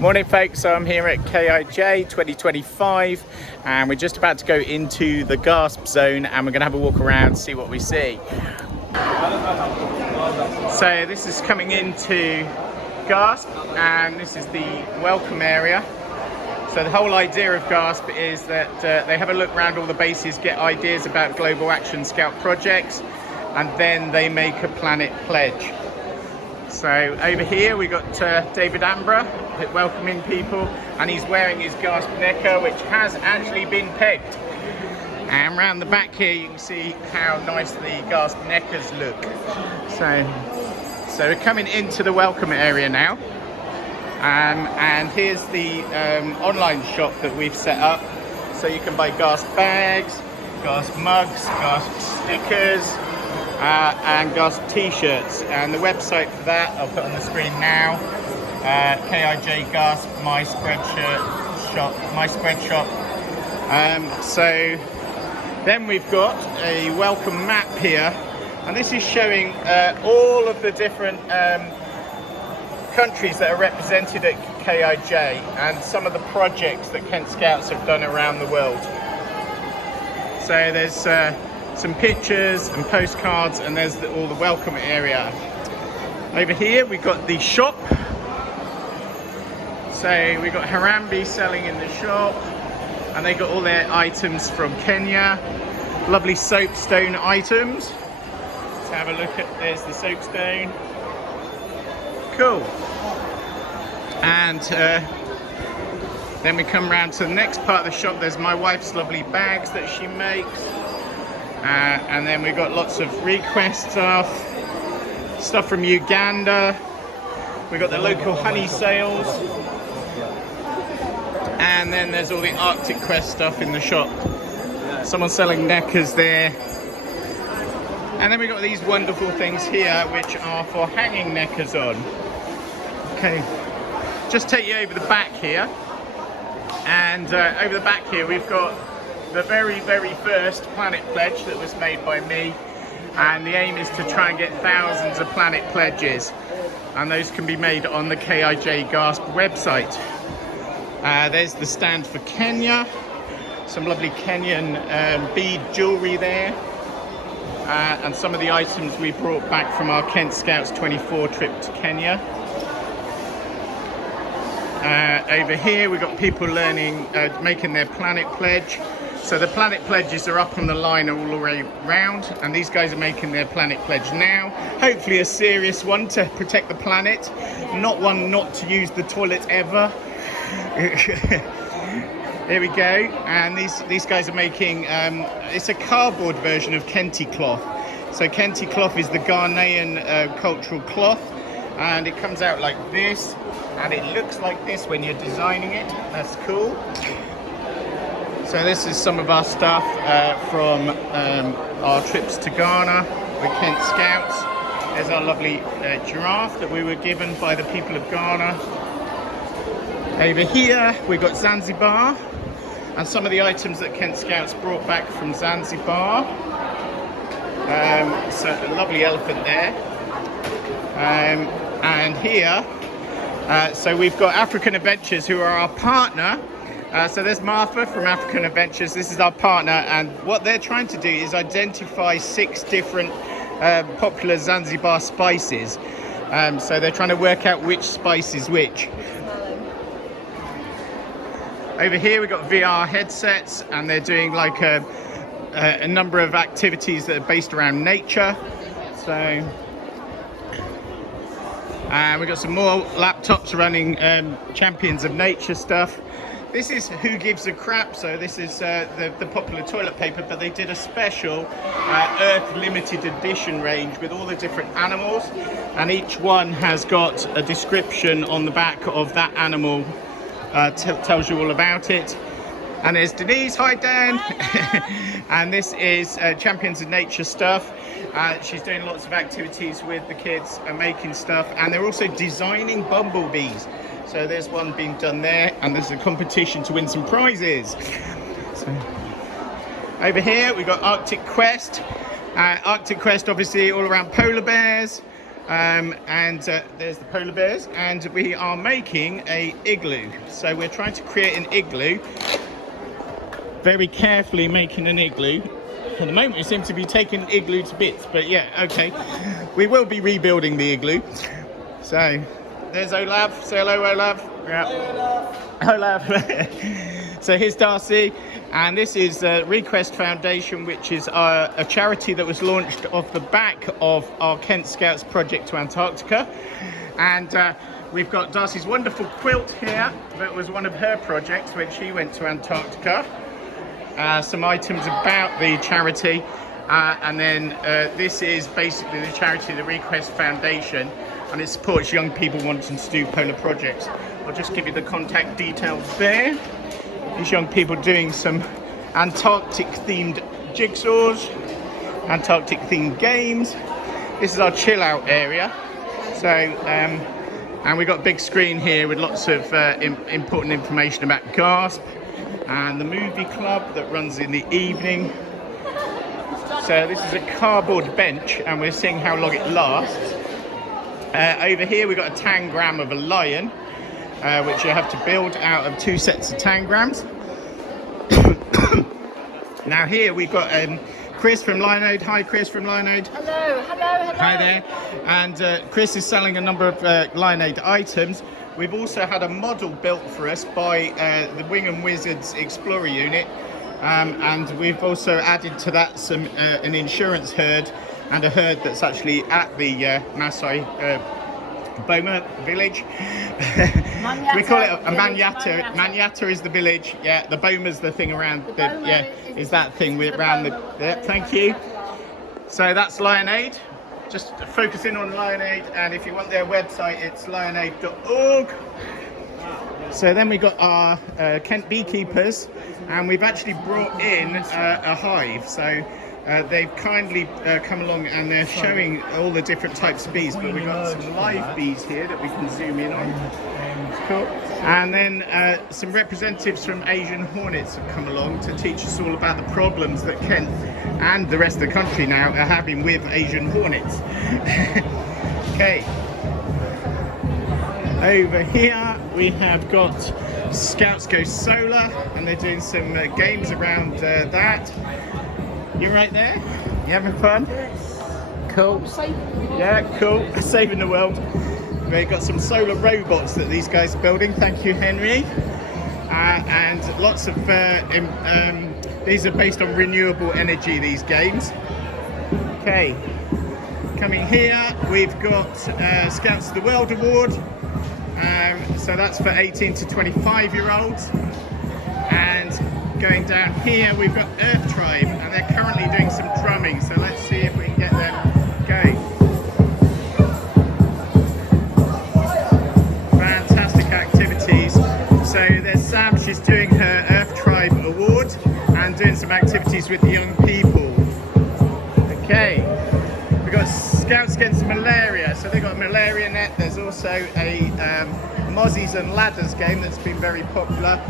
Morning folks, so I'm here at KIJ 2025 and we're just about to go into the Gasp zone and we're going to have a walk around, see what we see. So this is coming into Gasp and this is the welcome area. So the whole idea of Gasp is that they have a look around all the bases, get ideas about Global Action Scout projects, and then they make a planet pledge. So over here we got David Ambra welcoming people, and he's wearing his Gasp necker, which has actually been pegged. And around the back here you can see how nice the Gasp neckers look. So we're coming into the welcome area now. And here's the online shop that we've set up. So you can buy Gasp bags, Gasp mugs, Gasp stickers, and Gasp t-shirts. And the website for that I'll put on the screen now. KIJ Gasp My Spread Shop. So then we've got a welcome map here, and this is showing all of the different countries that are represented at KIJ and some of the projects that Kent Scouts have done around the world. So there's some pictures and postcards, and there's all the welcome area. Over here we've got the shop. So we've got Harambee selling in the shop, and they got all their items from Kenya. Lovely soapstone items. Let's have a look at, there's the soapstone. Cool. And then we come round to the next part of the shop. There's my wife's lovely bags that she makes. And then we've got lots of request stuff from Uganda. We've got the local honey sales. And then there's all the Arctic Quest stuff in the shop. Someone's selling neckers there. And then we've got these wonderful things here, which are for hanging neckers on. Okay, just take you over the back here. And over the back here, we've got the very first planet pledge that was made by me. And the aim is to try and get thousands of planet pledges. And those can be made on the KIJ Gasp website. There's the stand for Kenya. Some lovely Kenyan bead jewellery there. And some of the items we brought back from our Kent Scouts 24 trip to Kenya. Over here we've got people learning, making their planet pledge. So the planet pledges are up on the line all the way round, and these guys are making their planet pledge now. Hopefully a serious one to protect the planet, not one not to use the toilet ever. Here we go, and these guys are making, it's a cardboard version of Kente cloth. So Kente cloth is the Ghanaian cultural cloth, and it comes out like this, and it looks like this when you're designing it. That's cool. So this is some of our stuff from our trips to Ghana with Kent Scouts. There's our lovely giraffe that we were given by the people of Ghana. Over here we've got Zanzibar and some of the items that Kent Scouts brought back from Zanzibar. So a lovely elephant there. And here, so we've got African Adventures, who are our partner. So there's Martha from African Adventures. This is our partner, and what they're trying to do is identify 6 different popular Zanzibar spices. So they're trying to work out which spice is which. Over here we've got VR headsets, and they're doing like a number of activities that are based around nature. So, and we've got some more laptops running Champions of Nature stuff. This is Who Gives a Crap, so this is the popular toilet paper, but they did a special Earth limited edition range with all the different animals, and each one has got a description on the back of that animal. Tells you all about it. And there's Denise. Hi Dan. And this is Champions of Nature stuff. She's doing lots of activities with the kids and making stuff, and they're also designing bumblebees. So there's one being done there, and there's a competition to win some prizes. So, over here we've got Arctic Quest. Arctic Quest, obviously all around polar bears. and there's the polar bears, and we are making a igloo. So we're trying to create an igloo, very carefully making an igloo. At the moment, we seem to be taking an igloo to bits, but yeah, okay. We will be rebuilding the igloo. So there's Olaf. Say hello, Olaf. Yeah. Olaf. So here's Darcy, and this is Request Foundation, which is a charity that was launched off the back of our Kent Scouts project to Antarctica. And we've got Darcy's wonderful quilt here that was one of her projects when she went to Antarctica. Some items about the charity, and then this is basically the charity, the Request Foundation, and it supports young people wanting to do polar projects. I'll just give you the contact details there. These young people doing some Antarctic themed jigsaws, Antarctic themed games. This is our chill out area. So, and we've got a big screen here with lots of important information about Gasp and the movie club that runs in the evening. So this is a cardboard bench, and we're seeing how long it lasts. Over here we've got a tangram of a lion, which you have to build out of 2 sets of tangrams. Now here we've got Chris from Lionade. Hi, Chris from Lionade. Hello, hello, hello. Hi there. And Chris is selling a number of Lionade items. We've also had a model built for us by the Wing and Wizards Explorer unit, and we've also added to that some an insurance herd, and a herd that's actually at the Maasai Boma village. We call it a Manyata. Manyata is the village. Yeah, the Boma's the thing around. Is that thing with around the. Yeah, thank you. So that's Lionade. Just focus in on Lionade, and if you want their website, it's lionade.org. So then we got our Kent beekeepers, and we've actually brought in a hive. So they've kindly come along, and they're showing all the different types of bees, but we've got some live bees here that we can zoom in on. Cool. And then some representatives from Asian Hornets have come along to teach us all about the problems that Kent and the rest of the country now are having with Asian Hornets. Okay. Over here we have got Scouts Go Solar, and they're doing some games around that. You right there? You having fun? Cool. Yeah, cool. Saving the world. We've got some solar robots that these guys are building. Thank you, Henry. And lots of these are based on renewable energy, these games. Okay. Coming here, we've got Scouts of the World Award. So that's for 18 to 25-year-olds. And going down here, we've got Earth Tribe, and they're currently doing some drumming. So let's see if we can get them going. Fantastic activities. So there's Sam, she's doing her Earth Tribe Award and doing some activities with the young people. Okay. We've got Scouts Against Malaria, so they've got a malaria net. There's also a Mozzies and Ladders game that's been very popular.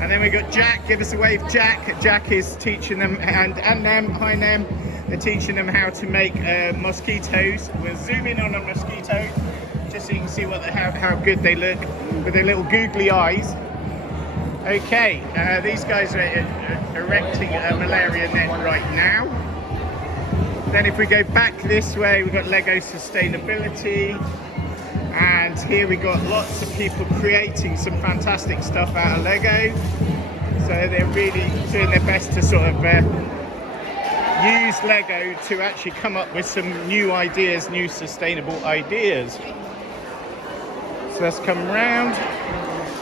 And then we've got Jack. Give us a wave, Jack. Jack is teaching them, and them, hi Nem, they're teaching them how to make mosquitoes. We'll zoom in on a mosquito just so you can see how good they look with their little googly eyes. Okay, these guys are erecting a malaria net right now. Then if we go back this way, we've got Lego Sustainability. And here we got lots of people creating some fantastic stuff out of Lego. So they're really doing their best to sort of use Lego to actually come up with some new ideas, new sustainable ideas. So let's come round.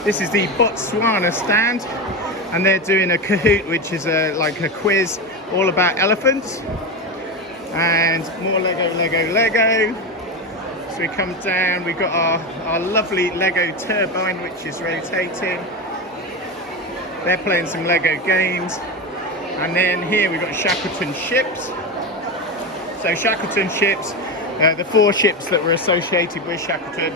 This is the Botswana stand, and they're doing a Kahoot, which is like a quiz all about elephants. And more Lego. So we come down, we've got our lovely Lego turbine, which is rotating. They're playing some Lego games. And then here we've got Shackleton ships. So Shackleton ships, the 4 ships that were associated with Shackleton.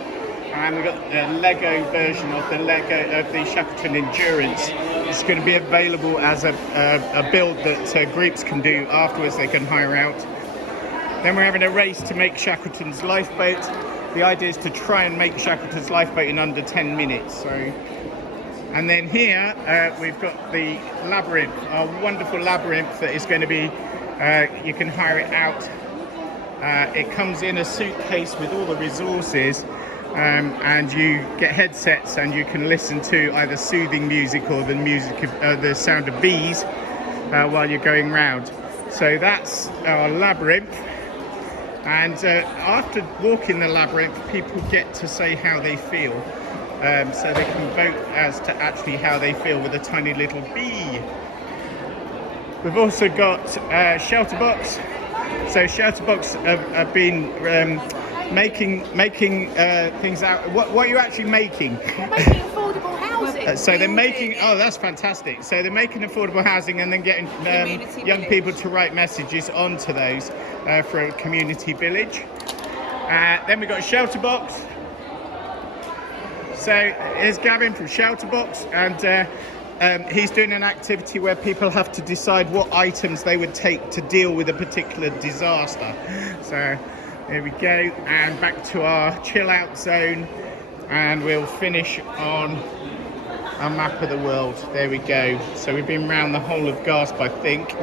And we've got the Lego version of the Shackleton Endurance. It's going to be available as a build that groups can do afterwards. They can hire out. Then we're having a race to make Shackleton's lifeboat. The idea is to try and make Shackleton's lifeboat in under 10 minutes. So, and then here we've got the labyrinth, our wonderful labyrinth that is going to be, you can hire it out. It comes in a suitcase with all the resources, and you get headsets and you can listen to either soothing music or the music of the sound of bees while you're going round. So that's our labyrinth. And after walking the labyrinth, people get to say how they feel. So they can vote as to actually how they feel with a tiny little bee. We've also got shelter box. So shelter box have been making things out. What are you actually making? We're making affordable housing. So they're making, oh, that's fantastic. So they're making affordable housing and then getting young people to write messages onto those for a community village. Then we've got a shelter box. So here's Gavin from Shelter Box, and he's doing an activity where people have to decide what items they would take to deal with a particular disaster. So there we go, and back to our chill out zone, and we'll finish on a map of the world. There we go. So we've been around the whole of Gasp, I think.